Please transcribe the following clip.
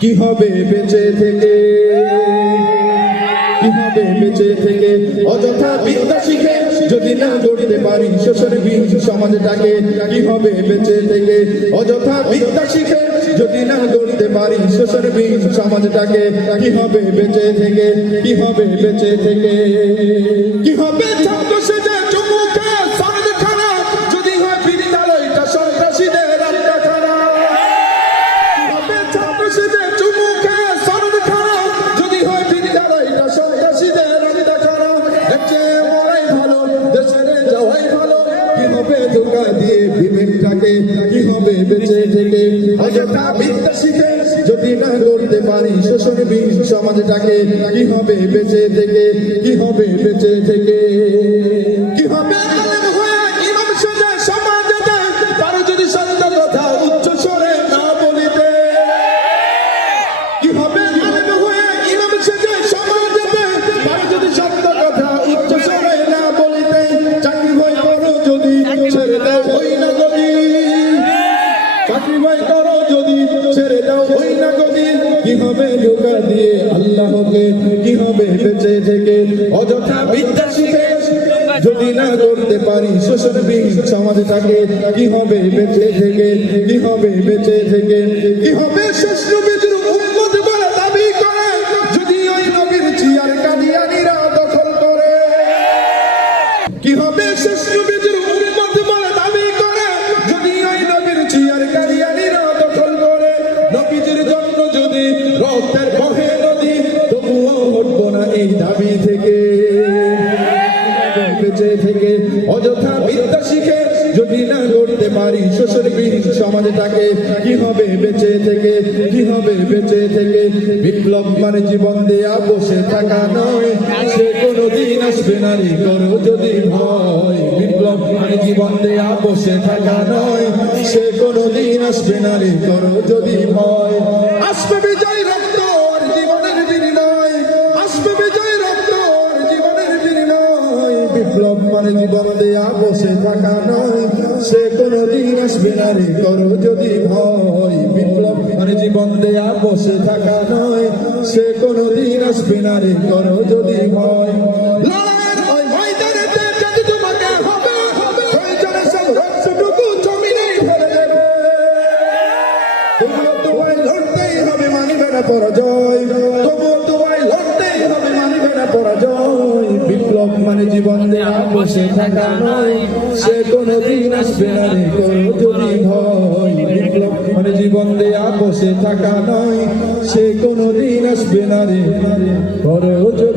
কি হবে বেঁচে থেকে, কি হবে বেঁচে থেকে অযথা বিদ্যা শিখে যদি না গড়তে পারি শোষণবিহীন সমাজটাকে। কি হবে বেঁচে থেকে অযথা বিদ্যা শিখে যদি না গড়তে পারি শোষণবিহীন সমাজটাকে। কি হবে বেঁচে থেকে, কি হবে বেঁচে থেকে, কি হবে ছাত্র সেজে চুমু খেয়ে সনদ খানা যদি হয় বিদ্যালয়টা সন্ত্রাসীদের আড্ডাখানা। কি হবে ছাত্র সেজে চুমু খেয়ে সনদ খানা যদি হয় বিদ্যালয়টা সন্ত্রাসীদের আড্ডাখানা। দেখছে মরাই ভালো দেশে যাওয়াই ভালো। কি হবে ধোঁকা দিয়ে বিবেকটাকে, কি হবে বেঁচে থেকে অযথা বিদ্যা শিখে যদি না গড়তে পারি শোষণবিহীন সমাজটাকে। কি হবে বেঁচে থেকে, কি হবে বেঁচে থেকে, কি হবে আলেম হয়ে ইমাম সেজে সমাজেতে তারা যদি সত্য কথা উচ্চ স্বরে না বলিতে। কি হবে আলেম হয়ে ইমাম সেজে সমাজেতে তারা যদি সত্য কথা উচ্চ স্বরে না বলিতে। চাকরি ভয় করো যদি ছেড়ে দাও ওই না গদি, চাকরি ভয় করো যদি ছেড়ে দাও ওই না গদি। কি হবে ধোঁকা দিয়ে আল্লাহকে, কি হবে বেঁচে থেকে অযথা বিদ্যা শিখে যদি না করতে পারি শোষণবিহীন সমাজটাকে। কি হবে বেঁচে থেকে, কি হবে বেঁচে থেকে, কি হবে শ্বশ্রবীজের উম্মত বলে দাবি করে যদি ওই নবীর চেয়ার কাদিয়ানীরা দখল করে। কি হবে শ্বশ্রবীজের উম্মত বলে দাবি করে যদি ওই নবীর চেয়ার কাদিয়ানীরা দখল করে। নবীজির জন্য যদি রক্তের বহে নদী তবুও হটবো না এই দাবি থেকে। বেঁচে থেকে অযথা বিদ্যা শিখে যদি না গড়তে পারি শোষণবিহীন সমাজটাকে। কি হবে বেঁচে থেকে, কি হবে বেঁচে থেকে, বিপ্লব মানে জীবন দেয়া বসে থাকা নয়, সে কোনোদিন আসবে না রে করো যদি ভয়। বিপ্লব মানে জীবন দেয়া বসে থাকা নয়, সে কোনোদিন আসবে না রে করো যদি ভয়। আসবে বিজয় রক্ত আর জীবনের বিনিময়, আসবে বিজয় রক্ত আর জীবনের বিনিময়। বিপ্লব মানে জীবন দেয়া বসে থাকা নয়, সে কোনোদিন আসবে না রে করো যদি ভয়। বিপ্লব মানে জীবন দেয়া বসে থাকা নয়, সে কোনোদিন আসবে না রে করো যদি ভয়। লড়াইয়ের ওই ময়দানেতে যদি তোমাকে হবে প্রয়োজনে সব রক্তটুকু জমিনেই ফেলে দেবে। তবুও তোমায় লড়তেই হবে, মানিবে না পরাজয়। তবুও তোমায় লড়তেই হবে, মানিবে না পরাজয়। বিপ্লব মানে জীবন দেয়া বসে থাকা নয়, সে কোনোদিন আসবে না রে করো যদি ভয়। বিপ্লব মানে জীবন দেয়া বসে থাকা নয়, সে কোনোদিন আসবে না রে করো যদি